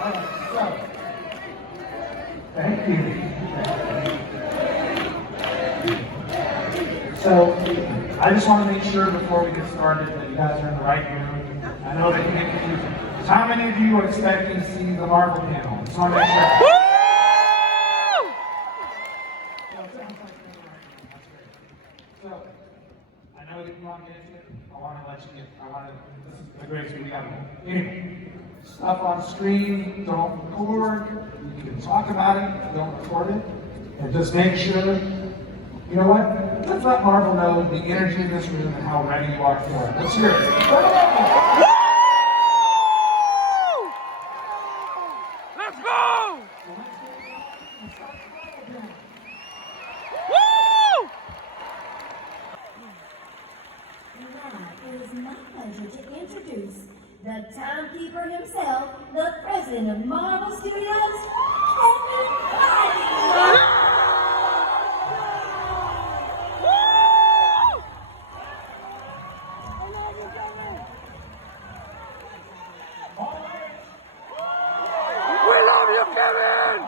So, thank you. So, I just want to make sure before we get started that you guys are in the right room. I know that you get confused. How many of you are expecting to see the Marvel panel? Just want to make sure. So, I know that you want to get into it. I want to let you get, this is the greatest we got. Anyway, stuff on screen, don't record. You can talk about it, don't record it. And just make sure, you know what? Let's let Marvel know the energy in this room and how ready you are for it. Let's hear it. Let's go! It is my pleasure to introduce the timekeeper himself, the president of Marvel Studios, Kevin!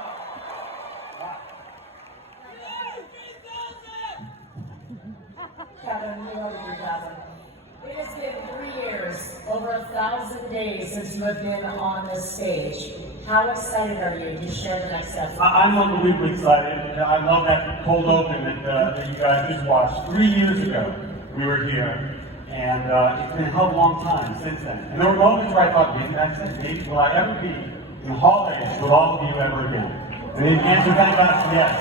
Kevin, we love you, Kevin. It has been 3 years, over 1,000 days since you have been on this stage. How excited are you to share the next step? I'm unbelievably excited. I love that cold open that you guys just watched. 3 years ago, we were here, and it's been a hell of a long time since then. And there were moments where I thought, maybe will I ever be in Hall H with all of you ever again? And the answer thank God is yes.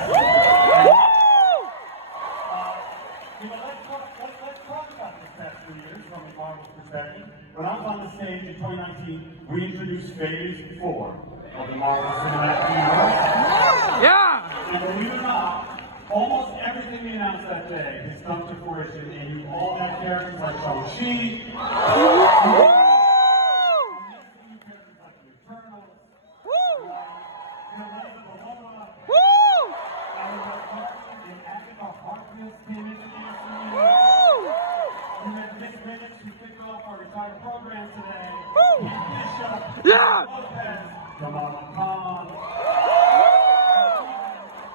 Let's talk about this past 3 years from a Marvel perspective. When I was on the stage in 2019, we introduced phase 4 of the Marvel Cinematic Universe. Yeah! And believe it or not, almost everything we announced that day has come to fruition, and you all have characters like Shang-Chi, program today. Yeah!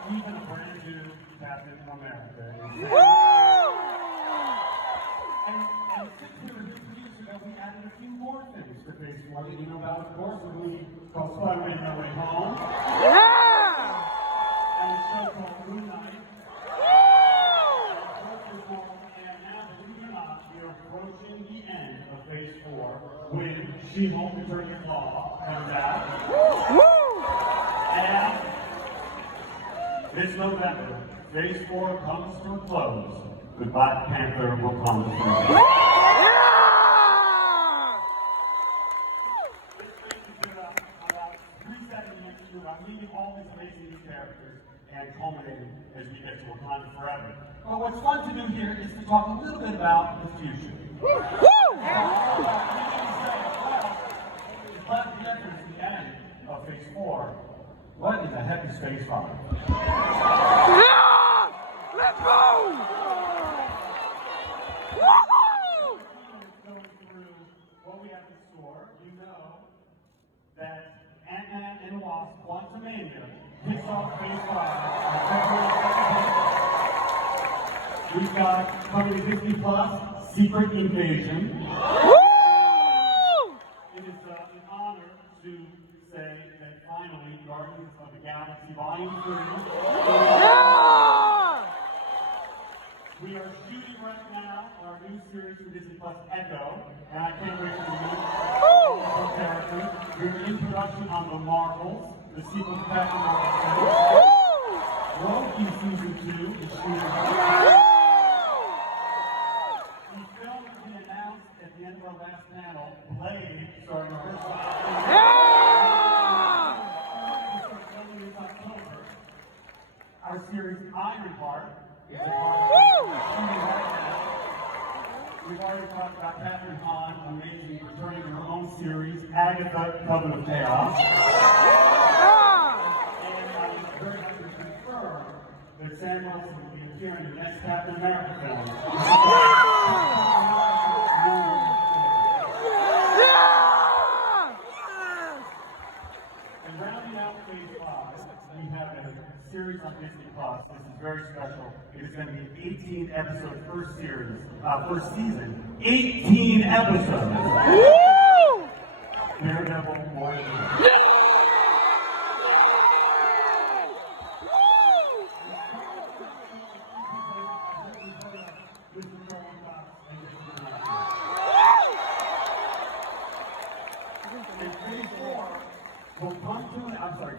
Even a brand new Captain America. And 6 weeks ago, we added a few more things for phase 4 that you know about, of course, a movie called Spider-Man No Way Home. Yeah! And a show called Moon Knight. And now, believe it or not, we are approaching the end of phase 4 when She-Hulk Attorney at Law comes out. And this November, phase 4 comes to a close with Black Panther Wakanda Forever. About 3 seconds into I'm meeting all these amazing new characters and culminating as we get to Wakanda Forever. But what's fun to do here is to talk a little bit about the future. Black Panther is the end of phase 4. What in the heck is phase 5? Yeah! Let's go! Woo! Going through what we have in store, you know that Ant-Man and the Wasp Quantumania kicks off phase 5. We've got coming to Disney Plus, Secret Invasion. It is an honor to say that finally Guardians of the Galaxy Volume 3. We are shooting right now our new series for Disney Plus, Echo, and I can't wait to meet all of the characters. We're in production on The Marvels, the sequel to Captain Marvel. Loki Season 2 is shooting right now. The film has been announced at the end of our last panel, Blade, starring Universo Cinematográfico. Our series Ironheart is a part of We've already talked about Catherine Hahn, amazing, returning to her own series, Agatha, Coven of Chaos. And I'm very happy to confirm that Sam Wilson will be appearing in the next Captain America film. on Disney Plus. This is very special. It is going to be an 18-episode first season. 18 episodes. Woo! Daredevil more than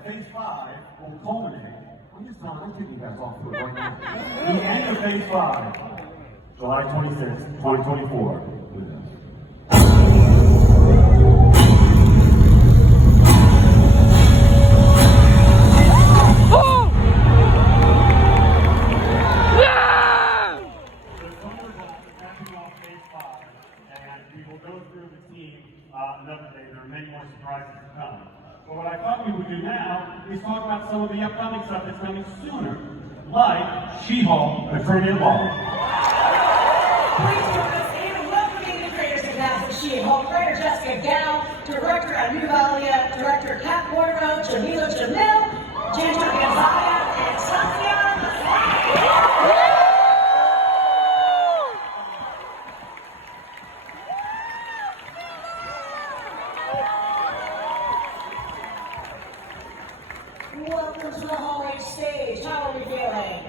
Phase 5 will culminate. I'm taking you guys off to it right now. The end of Phase 5, July 26, 2024. Oh! Yeah! The summer is wrapping off Phase 5, and we will go through the team another day. There are many more surprises to come. But what I thought we would do now is talk about some of the upcoming stuff that's coming sooner, like She-Hulk, Attorney at Law. Please join us in welcoming the creators of That's the She-Hulk, writer Jessica Gao, director Anuvalia, director Kat Boyro, Jamila Jamil, Ginger Gonzalez, and Tatiana. Welcome to the hallway stage. How are we feeling?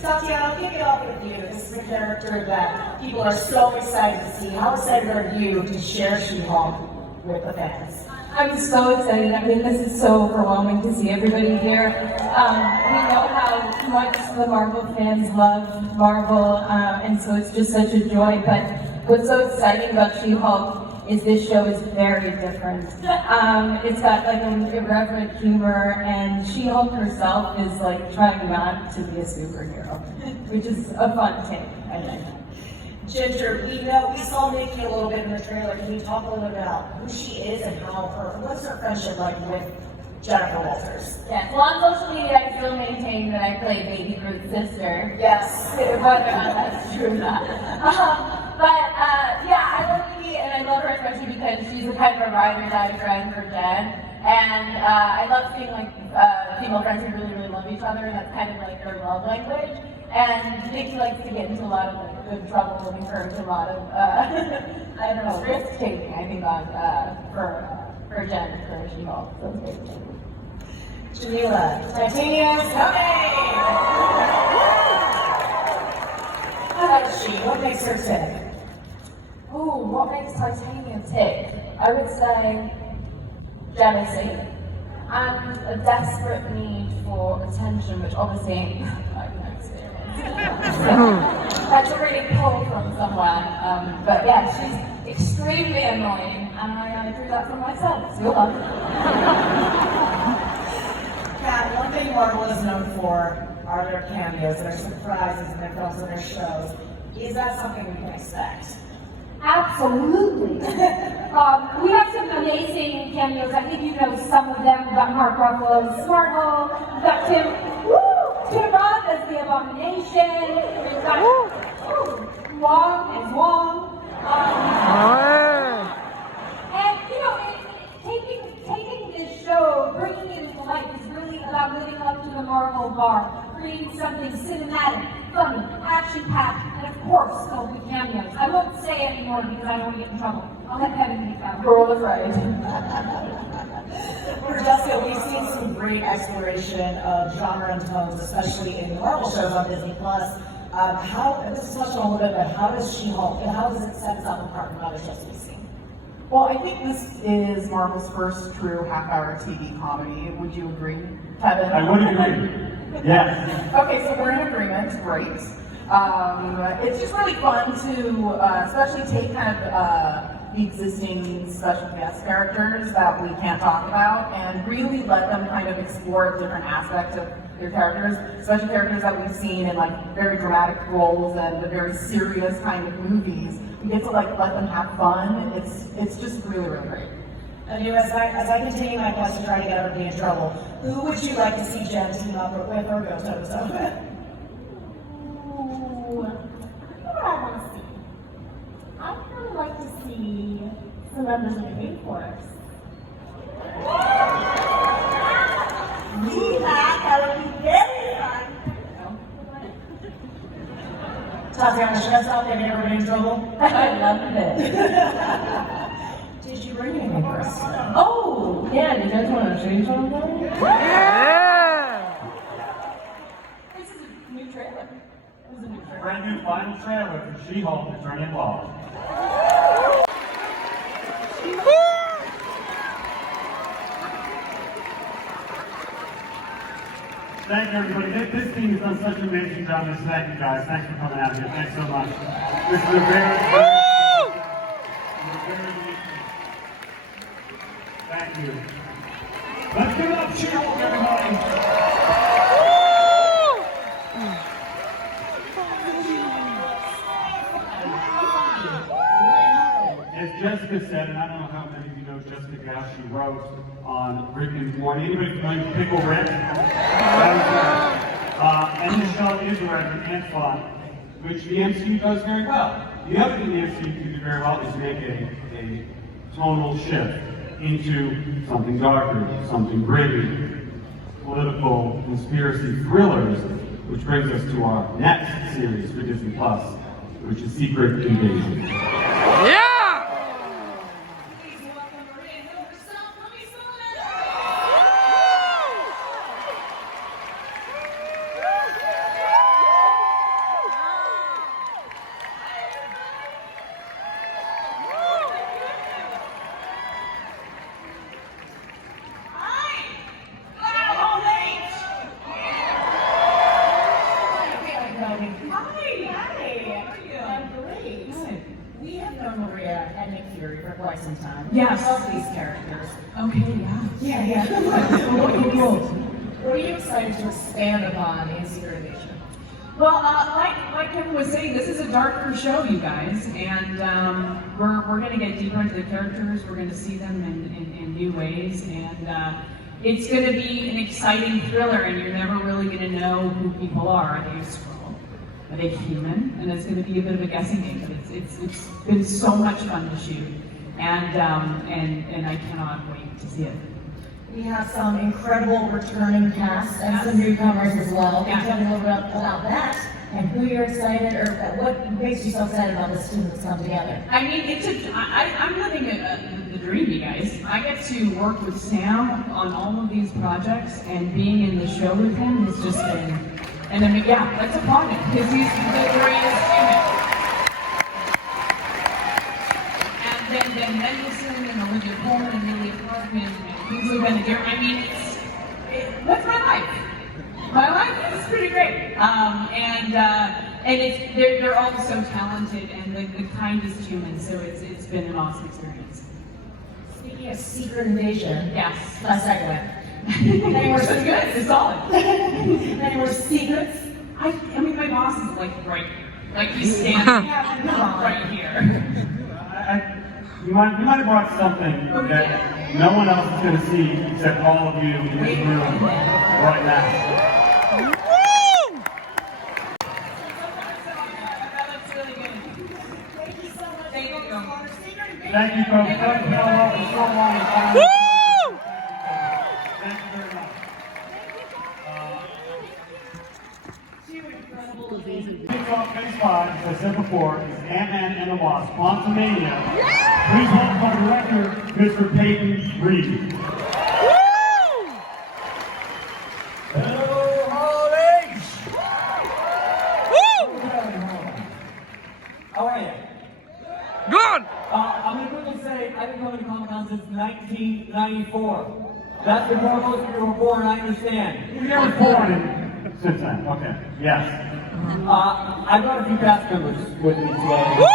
Tatiana, I'll kick it off with you. This is a character that people are so excited to see. How excited are you to share She-Hulk with the fans? I'm so excited. I mean, this is so overwhelming to see everybody here. We know how much the Marvel fans love Marvel, and so it's just such a joy. But what's so exciting about She-Hulk is this show is very different. It's got like an irreverent humor, and She-Hulk herself is like trying not to be a superhero, which is a fun take, I think. Ginger, we saw Nikki a little bit in the trailer. Can you talk a little bit about who she is and what's her friendship like with Jennifer Walters? Yes, well, on social media, I still maintain that I play Baby Groot's sister. Yes. Whether or not that's true or not. Yeah, I love Nikki, and I love her especially because she's a kind of a ride or die friend for Jen. And I love seeing like female friends who really, really love each other, and that's kind of like her love language. And Nikki likes to get into a lot of like, good trouble and encourage a lot of, I don't know, risk taking, I think, for Jen, for She-Hulk. So it's great. Jamila, Titanium's coming! How about she? What makes her tick? Ooh, what makes Titanium tick? I would say jealousy and a desperate need for attention, which obviously I have no experience. That's a really pull from somewhere. But yeah, she's extremely annoying, and I do that for myself. So you'll love it. Kat, one thing Marvel is known for are their cameos, their surprises, and their films and their shows. Is that something we can expect? Absolutely. We have some amazing cameos. I think you know some of them. We've got Mark Ruffalo's Smart Hole. We've got Tim Roth as the Abomination. We've got Wong as Wong. And you know, taking this show, bringing it to life is really about living up to the Marvel bar, creating something cinematic, funny, action-packed, and of course, filled with cameos. I won't say anymore because I don't want to get in trouble. I'll let Kevin make that. For all the right. For Jessica, we've seen some great exploration of genre and tones, especially in the Marvel shows on Disney Plus. This is touched on a little bit, but how does She-Hulk, and how does it set itself apart from other shows we've seen? Well, I think this is Marvel's first true half-hour TV comedy. Would you agree, Kevin? I would agree. Yes. Okay, so we're in agreement. Great. It's just really fun to especially take kind of the existing special guest characters that we can't talk about and really let them kind of explore different aspects of their characters, especially characters that we've seen in like very dramatic roles and very serious kind of movies. We get to like let them have fun. It's just really, really great. And as I continue my quest to try to get everybody in trouble, who would you like to see Jen team up with or go toe-to-toe with? Ooh, you know what I want to see? I'd really like to see some members of the Pink Forest. Tatiana, should I stop getting everybody in trouble? I love it. Did you bring anything for us? Oh, yeah, do you guys want to show you something? Yeah! This is a new trailer. This is a new trailer. Brand new final trailer for She-Hulk Returning Law. Thank you, everybody. This team has done such an amazing job. Thank you, guys. Thanks for coming out here. Thanks so much. This is a very unique team. Thank you. Let's give it up, She-Hulk, everybody. As Jessica said, and I don't know how many of you know Jessica Gass, she wrote on Rick and Morty. Anybody familiar with Pickle Rick? And the show is irreverent and fun, which the MCU does very well. The other thing the MCU can do very well is make a tonal shift into something darker, something gritty, political conspiracy thrillers, which brings us to our next series for Disney Plus, which is Secret Invasion. Yeah! We have known Maria and Nick Fury for quite some time. Yes. Love these characters. Okay, yeah. What are you excited to expand upon in Secret Invasion? Well, like Kevin was saying, this is a darker show, you guys, and we're going to get deeper into the characters. We're going to see them in new ways, and it's going to be an exciting thriller, and you're never really going to know who people are. Are they a Skrull? Are they human? And it's going to be a bit of a guessing game, but it's been so much fun to shoot, and I cannot wait to see it. We have some incredible returning casts and some newcomers as well. Can you tell me a little bit about that and who you're excited, or what makes you so excited about this team that's come together? I mean, I'm living the dream, you guys. I get to work with Sam on all of these projects, and being in the show with him has just been, and I mean, yeah, let's applaud him, because he's the greatest human. And then Mendelsohn and Olivia Colman and Lily Parkman and Kingsley Benaderet. I mean, what's my life? My life is pretty great. And it's they're all so talented and the kindest humans. So it's been an awesome experience. Speaking of Secret Invasion, Yes. a segue. Any more It's good. It's solid. Any more secrets? I mean, my boss is right here. Like he's standing right here. You might have brought something that no one else is going to see except all of you in this room right now. Woo! That looks really good. Thank you so much. Thank you. Thank you, folks. Thank you all for so long. Woo! Thank you very much. Kicks off phase 5, as I said before, is Ant-Man and the Wasp, Quantumania. Please welcome our director, Mr. Peyton Reed. Woo! Hello, Hollies! Woo! How are you? Good! I'm going to quickly say I've been coming to Comic-Con since 1994. That's before most of you were born, I understand. You were born in since then. Okay. Yes. I brought a few cast members with me today. Woo!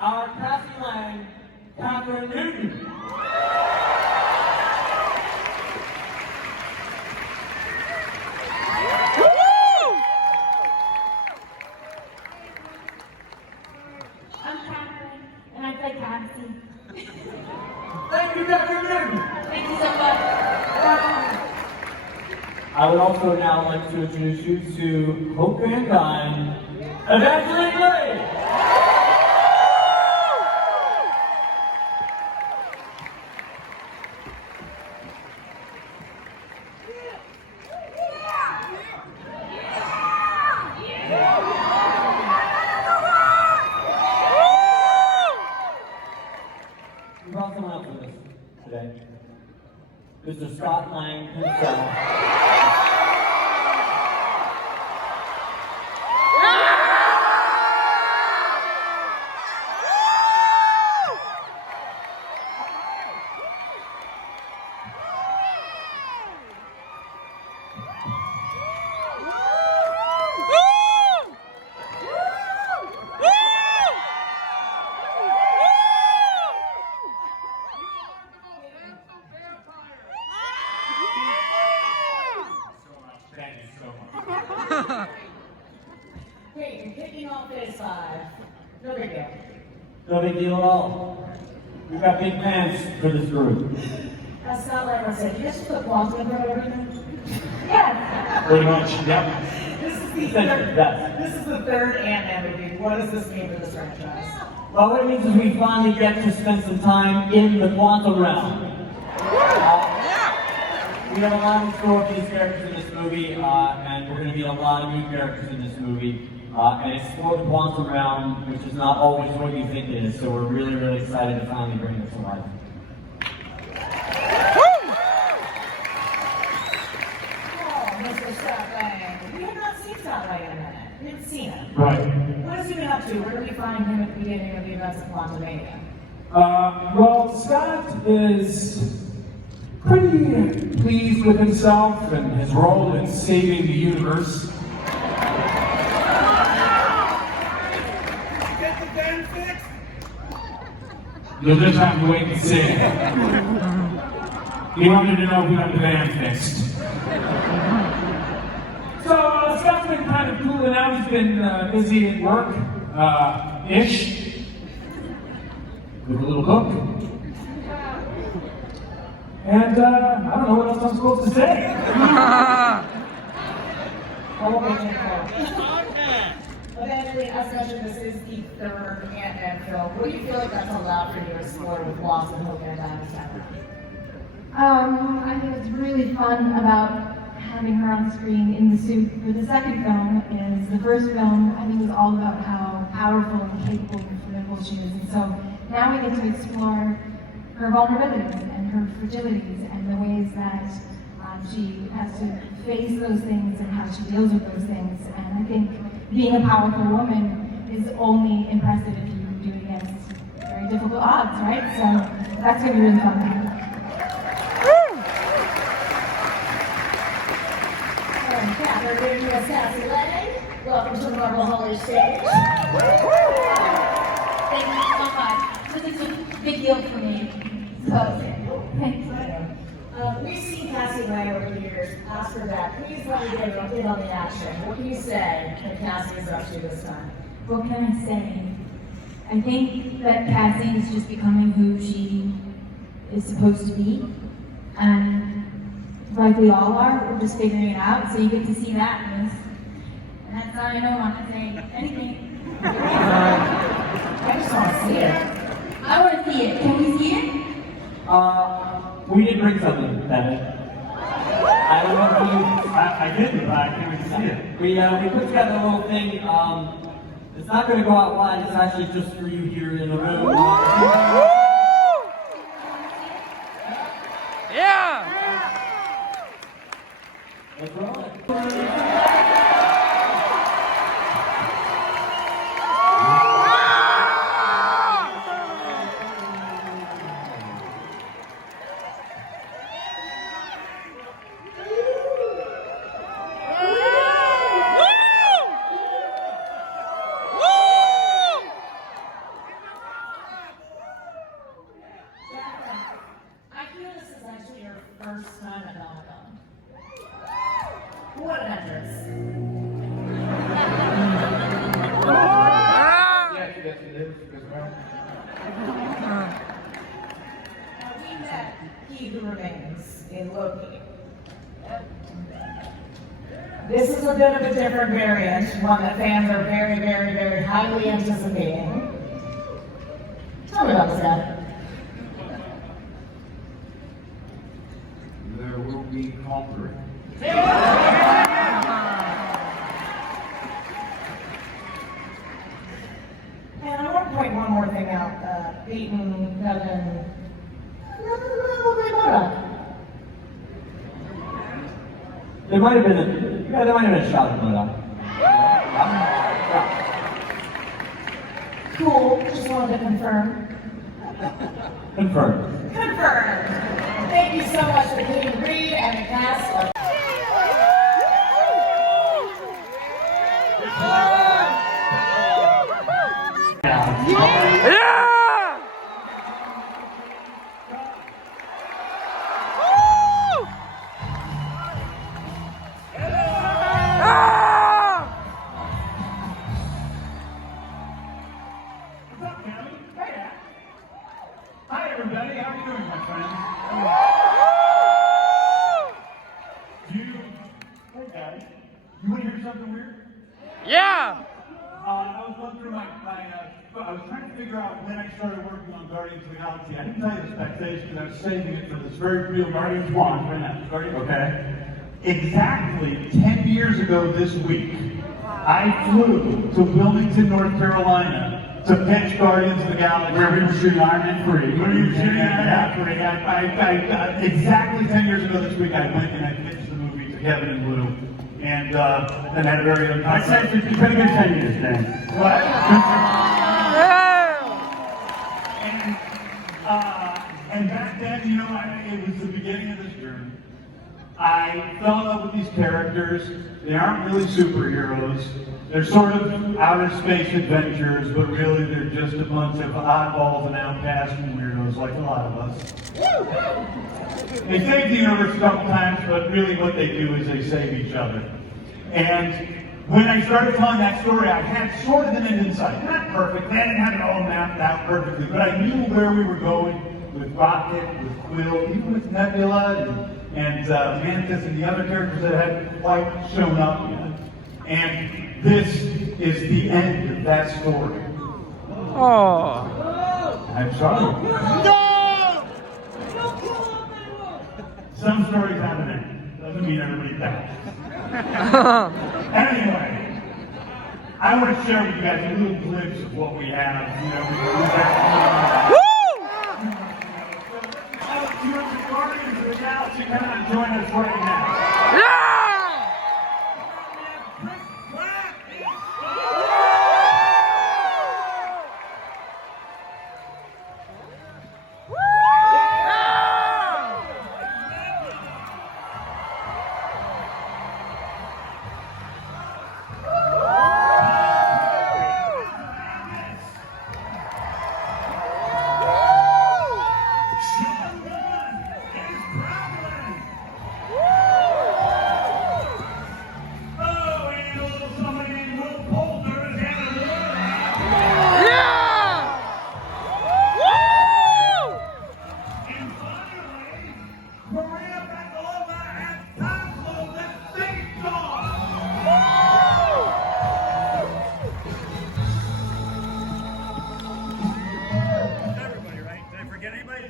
Our Cassie Lang, Catherine Newton. Woo! I'm Catherine, and I play Cassie. Thank you, Catherine Newton. Thank you so much. I would also now like to introduce you to Hope Van Dyne, Evangeline Gray. Mr. Scott Lang himself. Thank you so much. Hey, you're kicking off phase 5. No big deal. No big deal at all. We've got big plans for this group. As Scott Lang said, you just put quantum in front of everything? Yes. Pretty much, yep. This is the Essentially, yes. This is the third Ant-Man movie. What does this mean for this franchise? Well, what it means is we finally get to spend some time in the quantum realm. We have a lot in store for these characters in this movie, and we're going to meet a lot of new characters in this movie. And it's for the quantum realm, which is not always what you think it is, so we're really, really excited to finally bring it to life. Oh, Mr. Scott Lang. We have not seen Scott Lang in a minute. We haven't seen him. Right. What has he been up to? Where do we find him at the beginning of the events of Quantumania? Well, Scott is pretty pleased with himself and his role in saving the universe. Get the damn fix! You'll just have to wait and see. He wanted to know if we got the van fixed. So Scott's been kind of cooling out. He's been busy at work, ish, with a little book. And I don't know what else I'm supposed to say. Eventually, as mentioned, this is the third Ant-Man film. What do you feel like that's allowed for you to explore with Wasp and Hope and this time around? I think what's really fun about having her on screen in the suit for the second film is the first film, I think, was all about how powerful and capable and formidable she is. And so now we get to explore her vulnerabilities and her fragilities and the ways that she has to face those things and how she deals with those things. And I think being a powerful woman is only impressive if you do it against very difficult odds, right? So that's going to be really fun. We're here to Cassie Lang. Welcome to the Marvel Hall stage. Thank you so much. This is a big deal for me. So, thanks. We've seen Cassie Lang over the years. Ask her that. Please let me get in on the action. What can you say that Cassie is up to this time? What can I say? I think that Cassie is just becoming who she is supposed to be. And like we all are, we're just figuring it out. So you get to see that in this. And that's all I know. I'm not going to say anything. I just want to see it. I want to see it. Can we see it? We did bring something, Bennett. I don't know if you... I didn't, but I can't wait to see it. We put together a little thing. It's not going to go out wide. It's actually just for you here in the room. Yeah! Let's roll it. I feel this is actually your first time at Comic-Con. What an entrance. Yes, it is, as well. Now, we met He Who Remains in Loki. This is a bit of a different variant, one that fans are very, very, very highly anticipating. Tell me about this guy. There will be conquering. And I want to point one more thing out. Peyton, Kevin, there might have been a shot of blood on it. Cool, just wanted to confirm. Confirmed. Confirmed. Thank you so much to Katie Reed and the cast of Yeah! Woo! Ah! What's up, Kelly? Hey. Hi, everybody. How are you doing, my friends? Hey, guys. You want to hear something weird? Yeah! I was going through I was trying to figure out when I started working on Guardians of the Galaxy. I didn't tell you this backstage because I was saving it for this very real Guardians one right now. Okay. Exactly 10 years ago this week, I flew to Wilmington, North Carolina to pitch Guardians of the Galaxy. Where we were shooting Iron Man 3. Where you were shooting Iron Man 3. Exactly 10 years ago this week, I went and I pitched the movie to Kevin and Lou. And had a very good time. I'd say it's been a good 10 years, Dan. What? And back then, you know, it was the beginning of this journey. I fell in love with these characters. They aren't really superheroes. They're sort of outer space adventures, but really they're just a bunch of oddballs and outcasts and weirdos like a lot of us. They save the universe a couple times, but really what they do is they save each other. And when I started telling that story, I had sort of an end in sight. Not perfect, I didn't have it all mapped out perfectly, but I knew where we were going with Rocket, with Quill, even with Nebula and Mantis and the other characters that hadn't quite shown up yet. And this is the end of that story. Oh. I'm sorry. No! Some stories have an end. Doesn't mean everybody dies. Anyway, I want to share with you guys a little glimpse of what we have. You know, you are the Guardians of the Galaxy. Come on, join us right now. Yeah!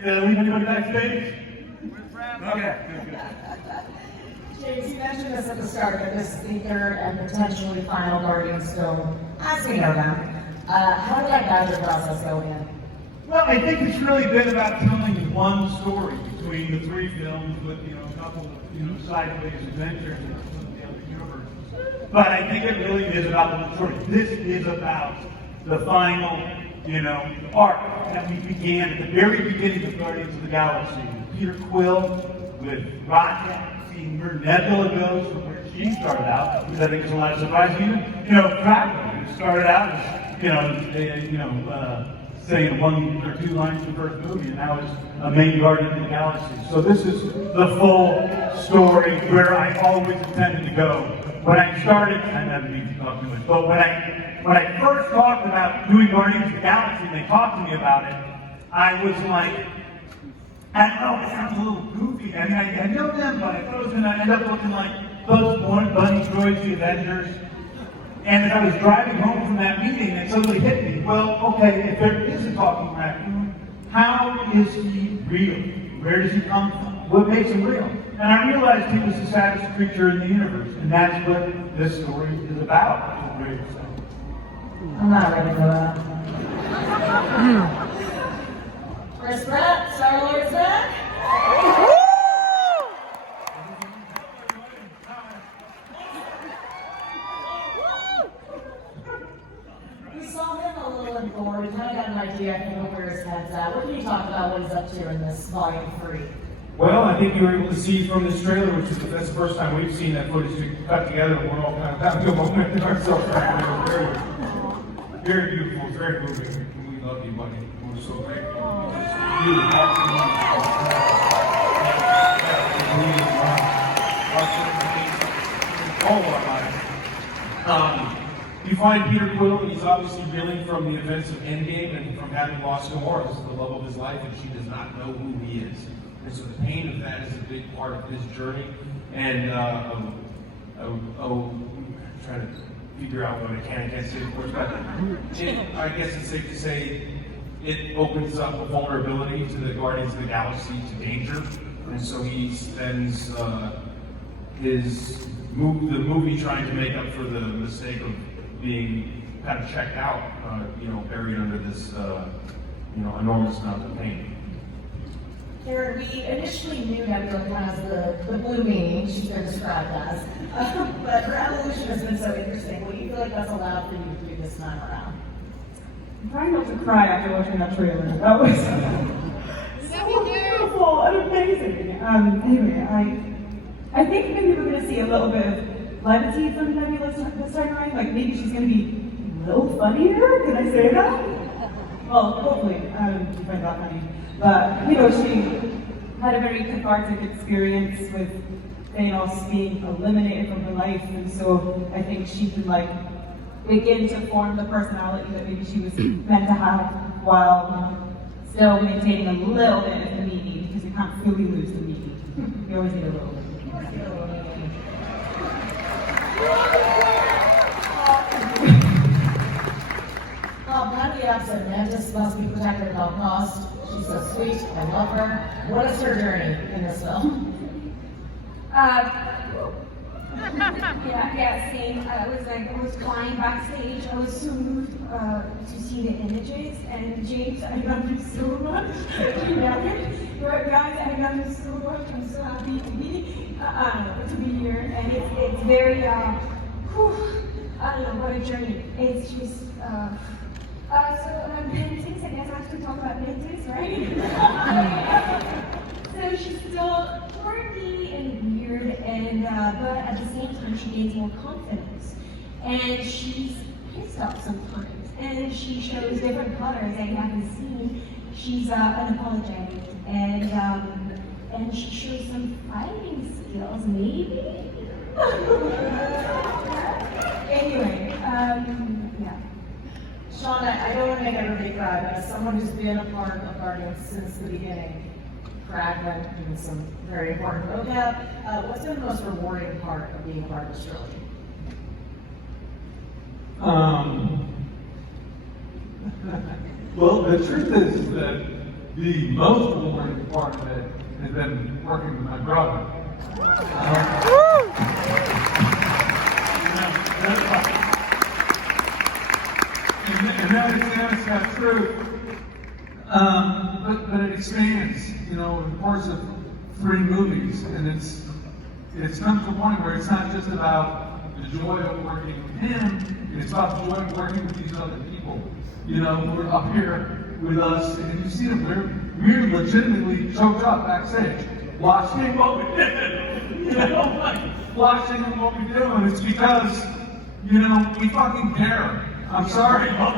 Did I leave anybody backstage? Okay, good. James, you mentioned this at the start, that this is the third and potentially final Guardians film, as we know them. How did that guide your process go in? Well, I think it's really been about telling one story between the three films with, you know, a couple of, sideways adventures and some of the other universes. But I think it really is about the story. This is about the final, arc that we began at the very beginning of Guardians of the Galaxy. With Peter Quill, with Rocket, seeing where Nebula goes from where she started out, which I think is a lot of surprise. Rocket, who started out as, saying one or two lines in the first movie, and now is a main Guardian of the Galaxy. So this is the full story where I always intended to go. When I started, I never need to talk too much, but when I first talked about doing Guardians of the Galaxy and they talked to me about it, I was like, I don't know, it sounds a little goofy. I mean, I know them, but I thought it was going to end up looking like Bugs Bunny, Droids, the Avengers. And as I was driving home from that meeting, it suddenly hit me, well, okay, if there is a talking raccoon, how is he real? Where does he come from? What makes him real? And I realized he was the saddest creature in the universe, and that's what this story is about. I'm not ready for that. Chris Pratt, Star-Lord's back. Thor. We kind of got an idea, I think, of where his head's at. What can you talk about what he's up to in this volume 3? Well, I think you were able to see from this trailer, which is that's the first time we've seen that footage cut together, and we're all kind of having a moment in ourselves. Very beautiful, it's very moving. We love you, buddy. We're so grateful. You, all of our lives. You find Peter Quill, and he's obviously reeling from the events of Endgame and from having lost Gamora. This is the love of his life, and she does not know who he is. And so the pain of that is a big part of his journey. And trying to figure out what I can and can't say, of course, but I guess it's safe to say it opens up a vulnerability to the Guardians of the Galaxy, to danger. And so he spends the movie trying to make up for the mistake of being kind of checked out, buried under this, enormous amount of pain. Karen, we initially knew Nebula has the blue meaning she's been described as, but her evolution has been so interesting. What do you feel like that's allowed for you to do this time around? I'm trying not to cry after watching that trailer. That was so beautiful and amazing. Anyway, I think maybe we're going to see a little bit of levity from Nebula this time around. Like maybe she's going to be a little funnier. Can I say that? Well, hopefully. You find that funny. But, she had a very cathartic experience with Thanos being eliminated from her life, and so I think she can, begin to form the personality that maybe she was meant to have while still maintaining a little bit of the meaning, because you can't fully lose the meaning. You always need a little bit. Glad we absent. Mantis must be protected at all costs. She's so sweet. I love her. What is her journey in this film? Same. I was crying backstage. I was so moved to see the images. And James, I love you so much. Guys, I love you so much. I'm so happy to be here. And it's very, I don't know, what a journey. It's just, Mantis, I guess I have to talk about Mantis, right? So she's still quirky and weird, and but at the same time she gains more confidence. And she's pissed off sometimes, and she shows different colors that you haven't seen. She's unapologetic, and she shows some fighting skills, maybe. Anyway, yeah. Sean, I don't want to make everybody cry, but as someone who's been a part of Guardians since the beginning, fragment and some very important vocab, what's been the most rewarding part of being part of this trilogy? Well, the truth is that the most rewarding part of it has been working with my brother. And that's true. But it expands, in the course of 3 movies, and it's come to a point where it's not just about the joy of working with him, it's about the joy of working with these other people, who are up here with us, and you see them, we're legitimately choked up backstage, watching what we did, watching what we do, and it's because, we fucking care. I'm sorry, but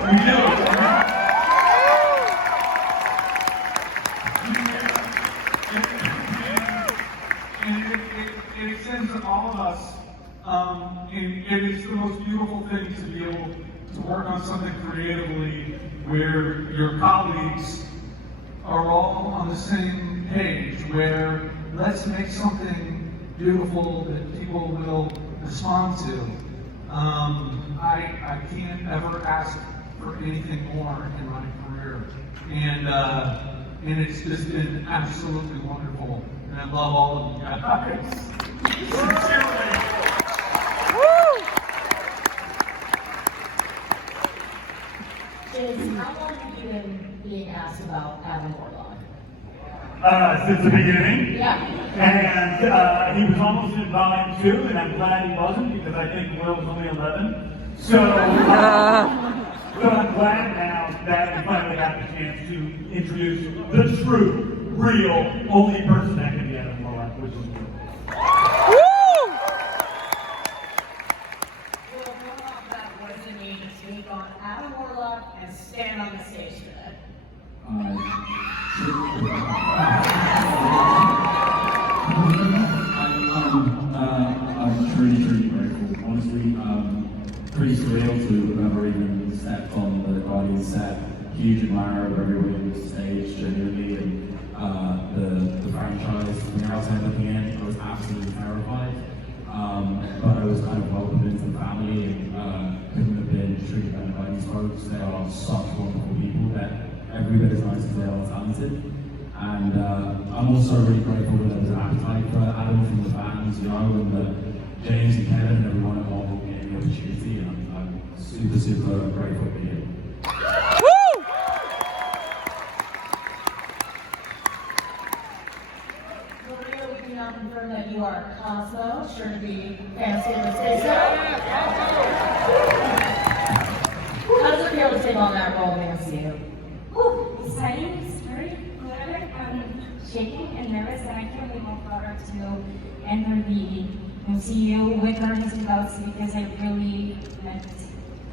we do. It extends to all of us, and it's the most beautiful thing to be able to work on something creatively where your colleagues are all on the same page, where let's make something beautiful that people will respond to. I can't ever ask for anything more in my career, and it's just been absolutely wonderful, and I love all of you guys. Sincerely. James, how long have you been being asked about Adam Warlock? Since the beginning. Yeah. And he was almost in volume 2, and I'm glad he wasn't, because I think Will was only 11. So, but I'm glad that we finally got the chance to introduce the true, real, only person that can be Adam Warlock, which is me. We'll come off that what does it mean to take on Adam Warlock and stand on the stage today? I'm truly grateful. Honestly, pretty surreal to remember even stepped on the Guardian set. Huge admirer of everybody on the stage, genuinely, and the franchise from the outside looking in. I was absolutely terrified, but I was kind of welcomed into the family and couldn't have been treated better by these folks. They are such wonderful people that every bit as nice as they are talented. And I'm also really grateful that there was an appetite for Adam from the fans, and that James and Kevin and everyone involved gave me the opportunity, and I'm super, super grateful to be here. Maria, we can now confirm that you are Cosmo, sure to be fancy to say so. How does it feel to take on that role in the MCU? Exciting, scary, whatever. I'm shaking and nervous, and I can't wait more for her to enter the MCU with her and his doubts, because I really met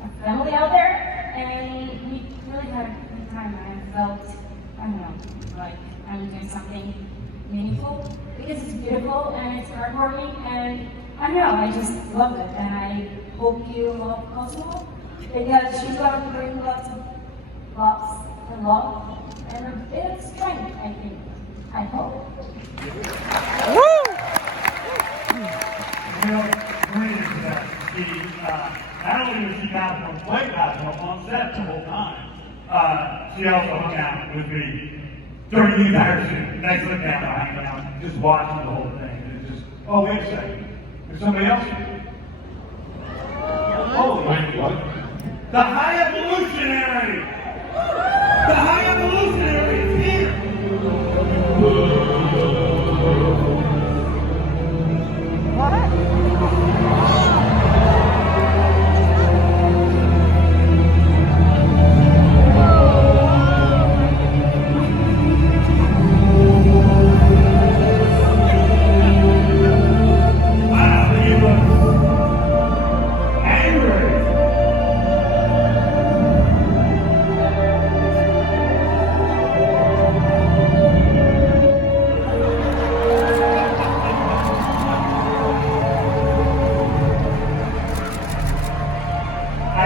a family out there, and we really had a good time. And I felt, I don't know, like I'm doing something meaningful, because it's beautiful and it's heartwarming, and I don't know, I just love it, and I hope you love Cosmo, because she's going to bring lots of laughs and love and a bit of strength, I think. I hope. You know, brilliant for that. Not only was she Cosmo, played Cosmo on set the whole time, she also hung out with me during the entire shoot. Next look down, hanging out, just watching the whole thing. It's just, oh, wait a second. There's somebody else here. Oh, wait, what? The High Evolutionary! The High Evolutionary is here!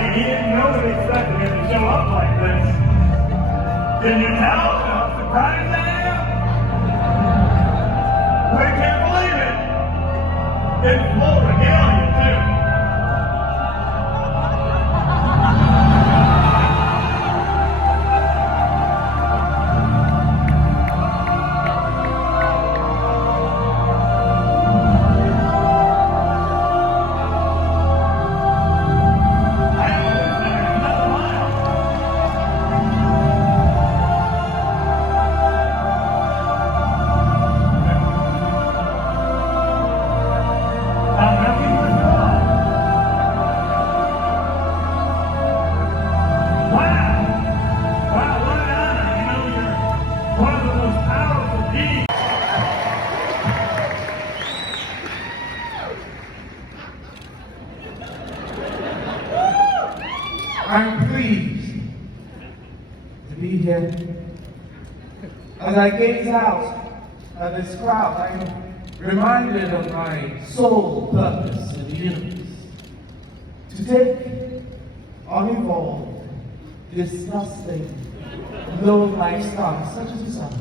He didn't know that he expected him to show up like this. Can you tell how surprised I am? We can't believe it. It's full regalia, too. I'm pleased to be here. As I gaze out at this crowd, I'm reminded of my sole purpose in the universe: to take unevolved, disgusting, low-life stars such as yourself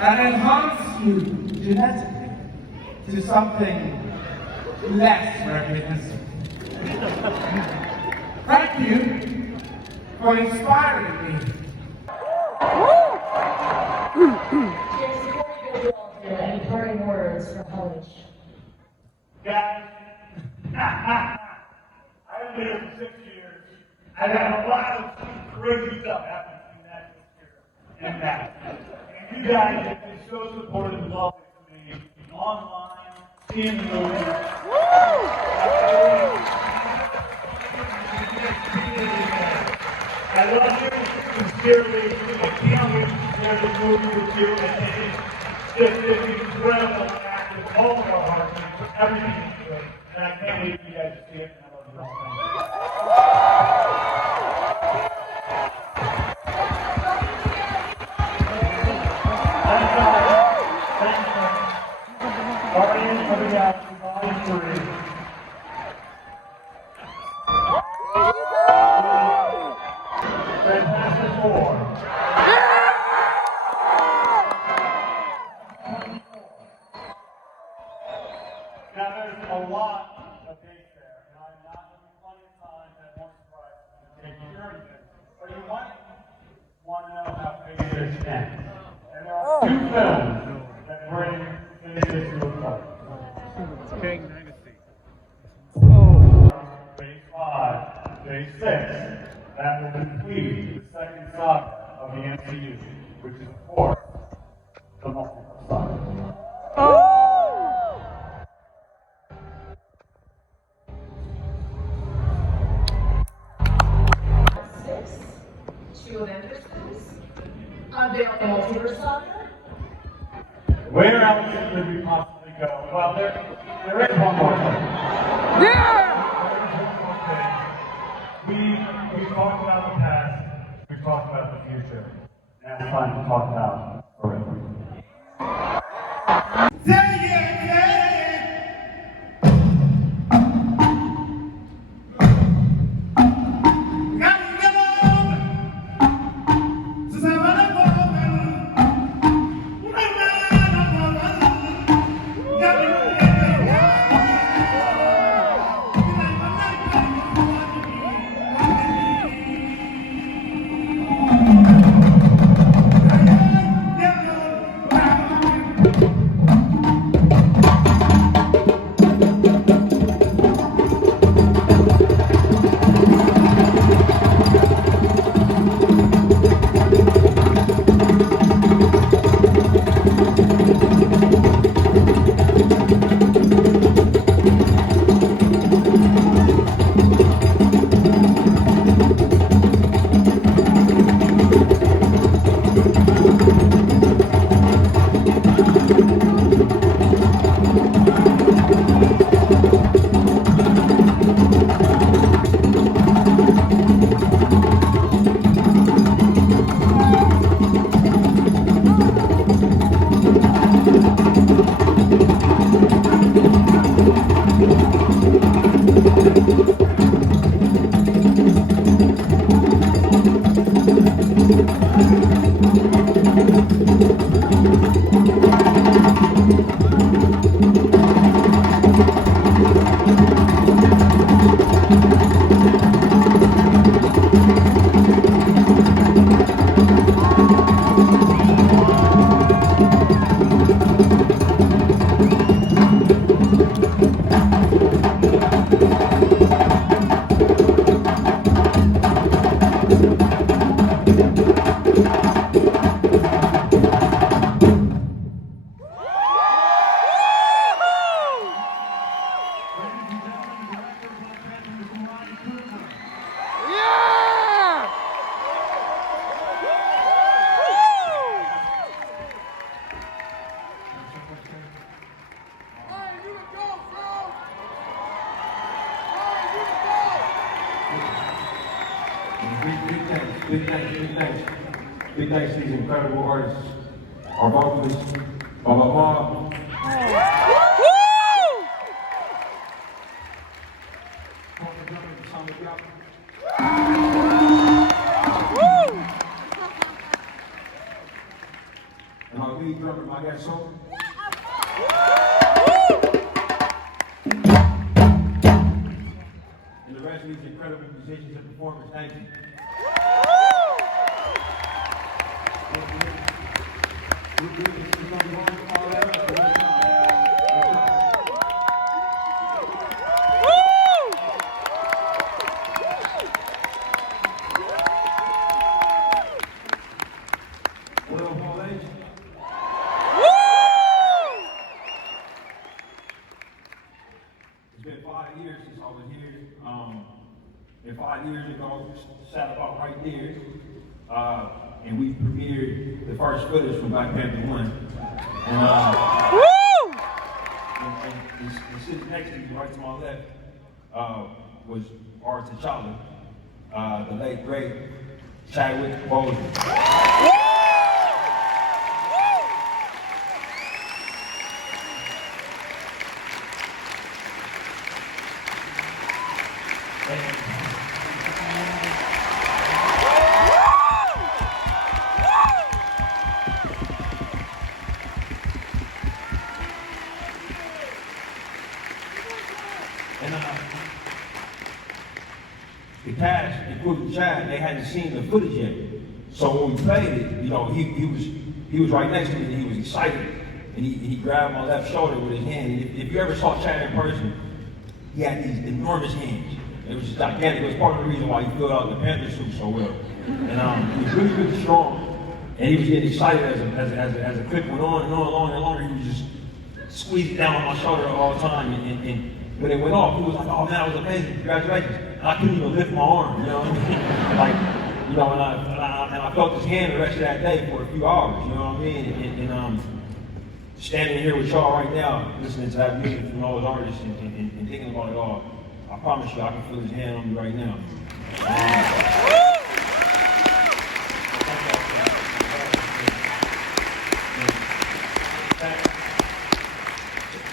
and enhance you genetically to something less reprehensible. Thank you for inspiring me. James, before we go to all two, any parting words from College? Guys, I've been here for 6 years. I've had a lot of crazy stuff happen between that year and that. And you guys have been so supportive and loving for me online, in the movies. I love you sincerely. I can't wait to share this movie with you. And it's just an incredible act with all of our hearts and everything into it. And I can't wait for you guys to see it. And I love you all. Thank you. Thank you. Guardians of the Galaxy Volume 3. Fantastic Four. Now there's a lot of dates there, and I'm not having plenty of time that won't surprise you to take you through everything. But you might want to know how Phase 6 ends. And there are two films that bring Phase 6 to a close. King Dynasty. Phase 5, Phase 6. That will complete the second saga of the MCU, which is, of course, the multiverse saga. Two Avengers films. Unveil the multiverse saga. Where else could we possibly go? Well, there is one more thing. Yeah! We talked about the past, we talked about the future. Now it's time to talk about forever. Big thanks. Big thanks to these incredible artists. Our vocalists, blah, blah, blah. And our lead drummer, my guy, so. And the rest of these incredible musicians and performers, thank you. It's been 5 years since I was here. In 5 years, years ago, sat about right there, and we premiered the first footage from Black Panther 1. And sitting next to me, right to my left, was our T'Challa, the late great Chadwick Boseman. The cast, including Chad, they hadn't seen the footage yet. So when we played it, you know, he was right next to me and he was excited. And he grabbed my left shoulder with his hand. And if you ever saw Chad in person, he had these enormous hands. It was just gigantic. It was part of the reason why he filled out the Panther suit so well. And he was really, really strong. And he was getting excited as the clip went on and on and longer and longer. He was just squeezing down on my shoulder all the time. And when it went off, he was like, "Oh man, that was amazing! Congratulations!" And I couldn't even lift my arm, you know what I mean? Like, you know, and I felt his hand the rest of that day for a few hours, you know what I mean? And standing here with y'all right now, listening to that music from all those artists and thinking about it all, I promise you, I can feel his hand on me right now.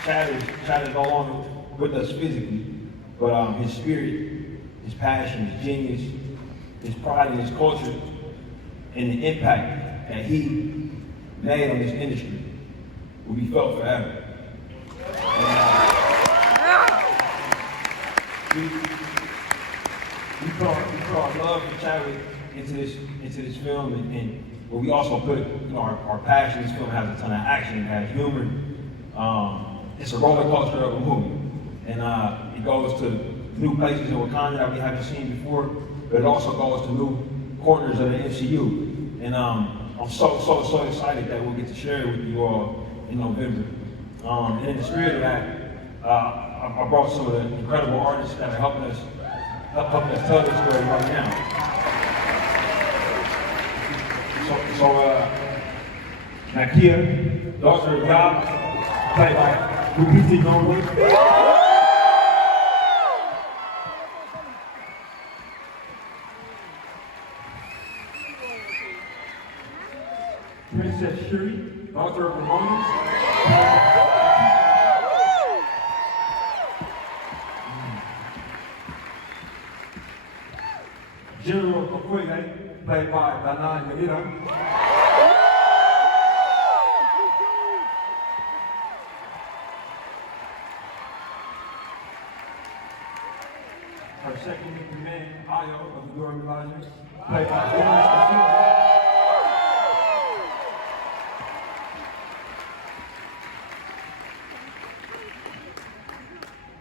Chad is no longer with us physically, but his spirit, his passion, his genius, his pride in his culture, and the impact that he made on this industry will be felt forever. We put our love for Chadwick into this film, but we also put, you know, our passion. This film has a ton of action, it has humor. It's a roller coaster of a movie, and it goes to new places in Wakanda that we haven't seen before, but it also goes to new corners of the MCU. And I'm so excited that we'll get to share it with you all in November. And in the spirit of that, I brought some of the incredible artists that are helping us tell this story right now. So Nakia, daughter of God, played by Lupita Nyong'o. Princess Shuri, daughter of Ramones. General Okoye, played by Nana Yamira. Her second in command, Ayo of the Dora Milaje, played by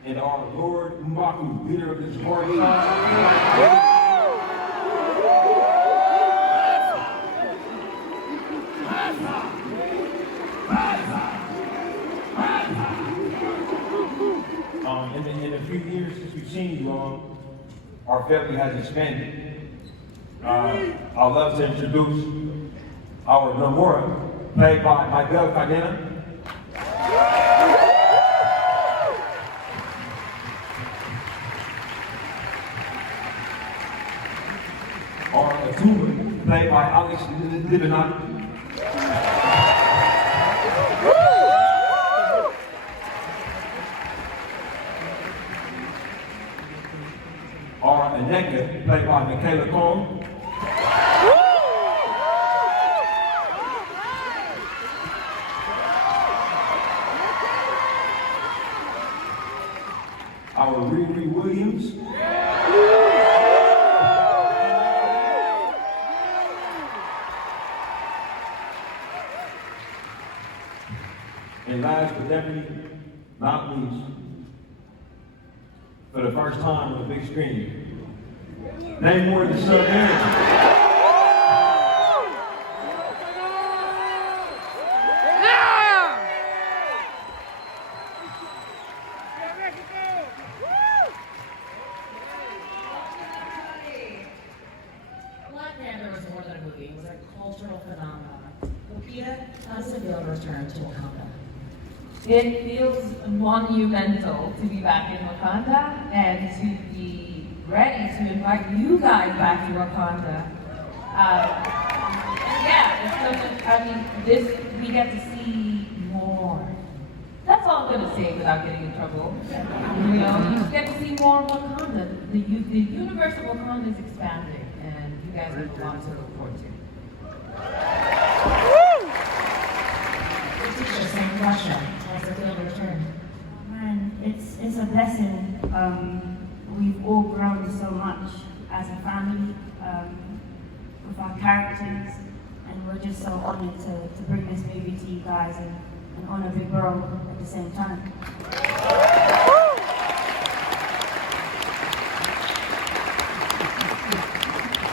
and our Lord Mbaku, leader of this party. In a few years since we've seen you all, our family has expanded. I'd love to introduce our Namora, played by Miguel Cadena. Our Atuma, played by Alex Libanati. Our Aneka, played by Michaela Cole. Our Riri Williams. And last but definitely not least, for the first time on the big screen, name more than Sub phenomenon. Lupita, how does it feel to return to Wakanda? It feels monumental to be back in Wakanda and to be ready to invite you guys back to Wakanda. We get to see more. That's all I'm gonna say without getting in trouble. You just get to see more of Wakanda. The universe of Wakanda is expanding, and you guys have a lot to look forward to. Teacher, same question. How's it feel to return? Man, it's a blessing. We've all grown so much as a family with our characters, and we're just so honored to bring this movie to you guys and honor Big Bro at the same time.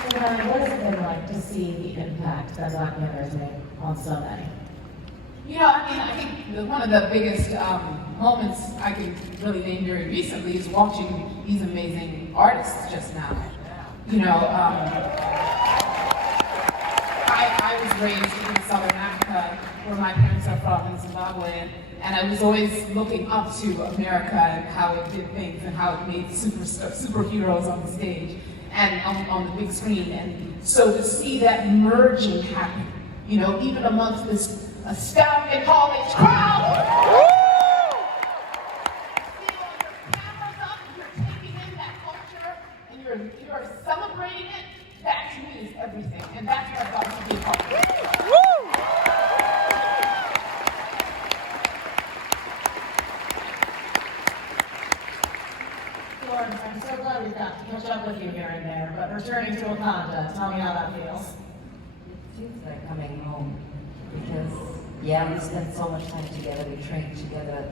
So, what has it been like to see the impact that Black Panther has made on so many? I think one of the biggest moments I could really name very recently is watching these amazing artists just now. I was raised in Southern Africa, where my parents are from, in Zimbabwe, and I was always looking up to America and how it did things and how it made superheroes on the stage and on the big screen. And so to see that merging happen, even amongst this astounding college crowd. Cameras up, you're taking in that culture, and you're celebrating it. That to me is everything, and that's what I thought should be a part of it. Florence, I'm so glad we got to catch up with you here and there, but returning to Wakanda, tell me how that feels. It feels like coming home, because we spent so much time together, we trained together,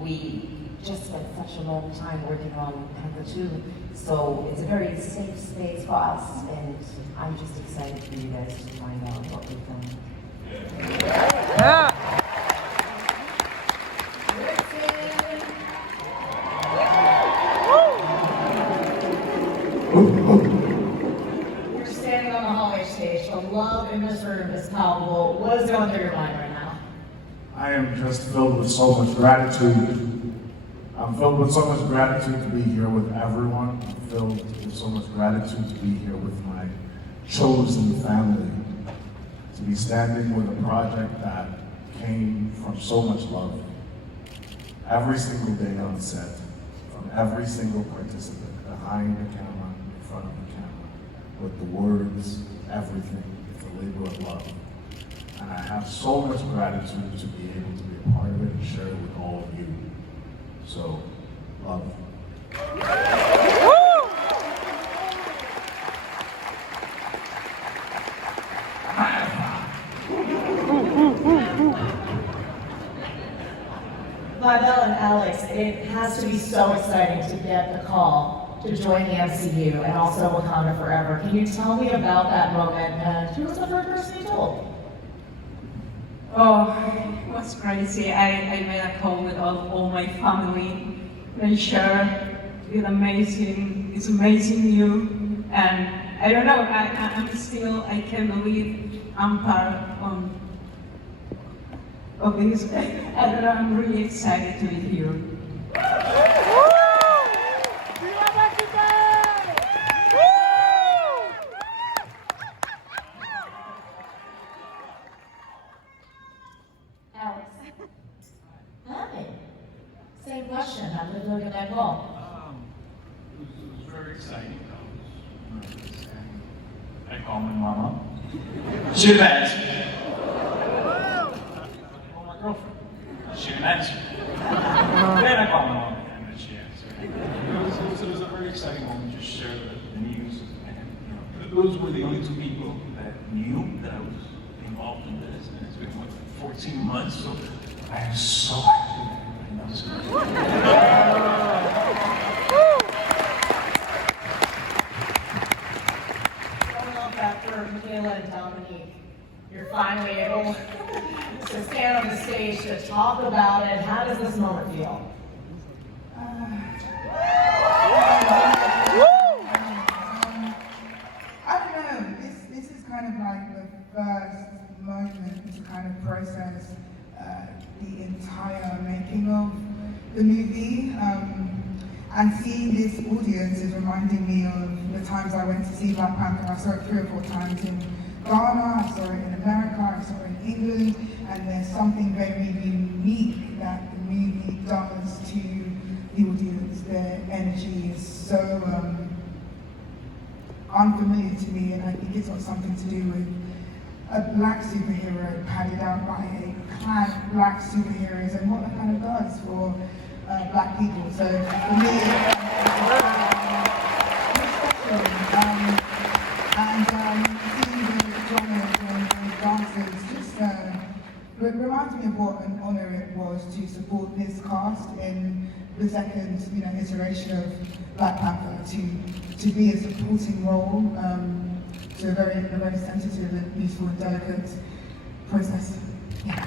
we just spent such a long time working on Panther 2, so it's a very safe space for us, and I'm just excited for you guys to find out what we've done. Yeah. You're standing on the hallway stage. The love in this room is palpable. What is going through your mind right now? I am just filled with so much gratitude. I'm filled with so much gratitude to be here with everyone. I'm filled with so much gratitude to be here with my chosen family. To be standing with a project that came from so much love. Every single day on set, from every single participant, behind the camera, in front of the camera, with the words, everything. It's a labor of love. And I have so much gratitude to be able to be a part of it and share it with all of you. So, love. Mabel and Alex, it has to be so exciting to get the call to join the MCU and also Wakanda Forever. Can you tell me about that moment and who was the first person you told? Oh, it was crazy. I made a call with all my family. They shared it's amazing you. And I don't know, I can't believe I'm part of this. I don't know, I'm really excited to be here. Alex. Hi. Same question. How did you get that call? It was very exciting. I called my mama. She didn't answer. I called my girlfriend. She didn't answer. Then I called my mom again, and she answered. It was a very exciting moment to share the news, and those were the only two people that knew that I was involved in this, and it's been 14 months, so I am so happy that everybody knows After Michaela and Dominique, you're finally able to stand on the stage to talk about it. How does this moment feel? I don't know. This is kind of like the first process the entire making of the movie. And seeing this audience is reminding me of the times I went to see Black Panther. I saw it 3 or 4 times in Ghana, I saw it in America, I saw it in England, and there's something very unique that the movie does to the audience. Their energy is so unfamiliar to me, and I think it's got something to do with a black superhero padded out by a clan of black superheroes and what that kind of does for black people. So for me, seeing the drummers and the dancers just it reminds me of what an honour it was to support this cast in the second, iteration of Black Panther, to be a supporting role to a very sensitive and beautiful and delicate process. Yeah.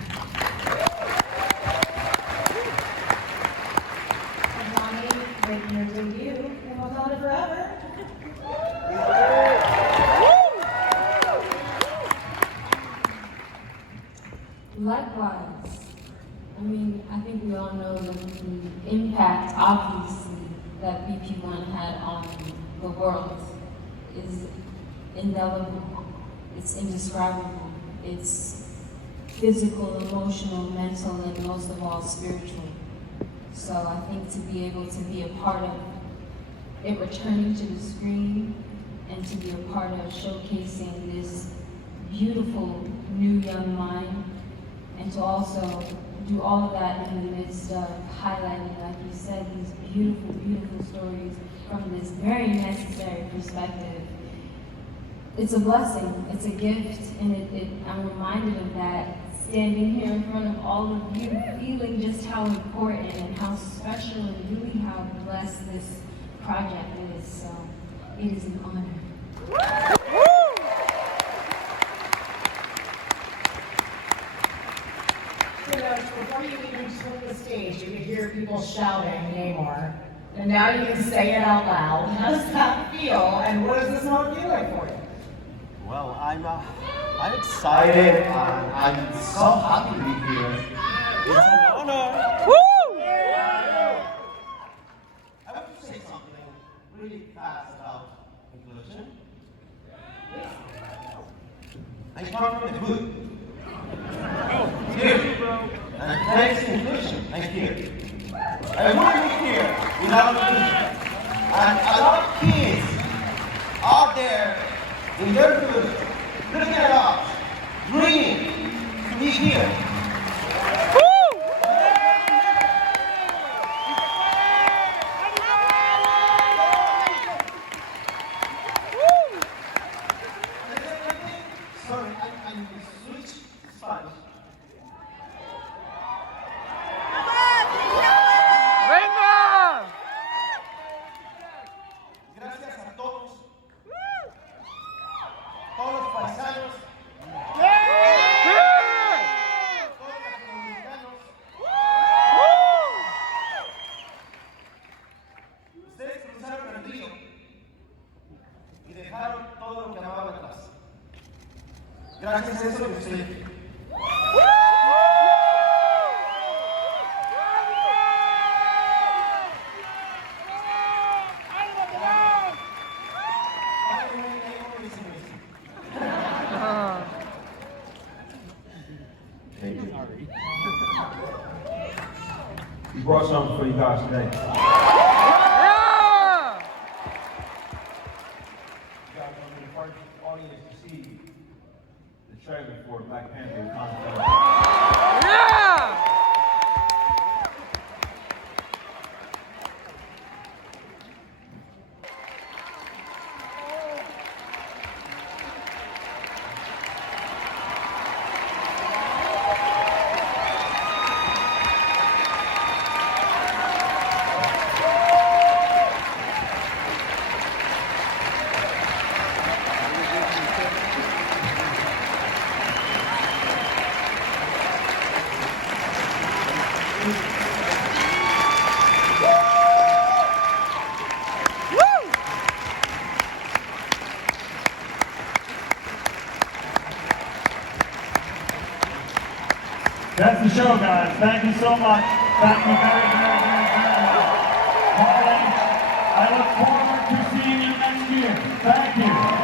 Making your debut in Wakanda Forever. Likewise, I think we all know that the impact, obviously, that BP1 had on the world is indelible, it's indescribable, it's physical, emotional, mental, and most of all, spiritual. So I think to be able to be a part of it returning to the screen and to be a part of showcasing this beautiful new young mind, and to also do all of that in the midst of highlighting, like you said, these beautiful, beautiful stories from this very necessary perspective. It's a blessing, it's a gift, and I'm reminded of that standing here in front of all of you, feeling just how important and how special and really how blessed this project is. So it is an honor. Before you even took the stage, you could hear people shouting Namor, and now you can say it out loud. How does that feel, and what does this moment feel like for you? Well, I'm excited, and I'm so happy to be here. It's an honor. Woo! I want to say something really fast about inclusion. I come from the hood. Here. And thanks to inclusion, I'm here. I wouldn't be here without inclusion. And a lot of kids out there in their hood, looking at us, dreaming to be here. Sorry, I'm switch Spanish. ¡Venga! Gracias a todos, todos los paisanos, todos los latinoamericanos. Ustedes cruzaron el río y dejaron todo lo que amaban atrás. Gracias a eso que ustedes. We brought something for you guys today. Yeah! You guys want to be the first audience to see the trailer for Black Panther Wakanda Forever. Yeah! That's the show, guys. Thank you so much. Thank you very, very, very, very much. Marlon, I look forward to seeing you next year. Thank you.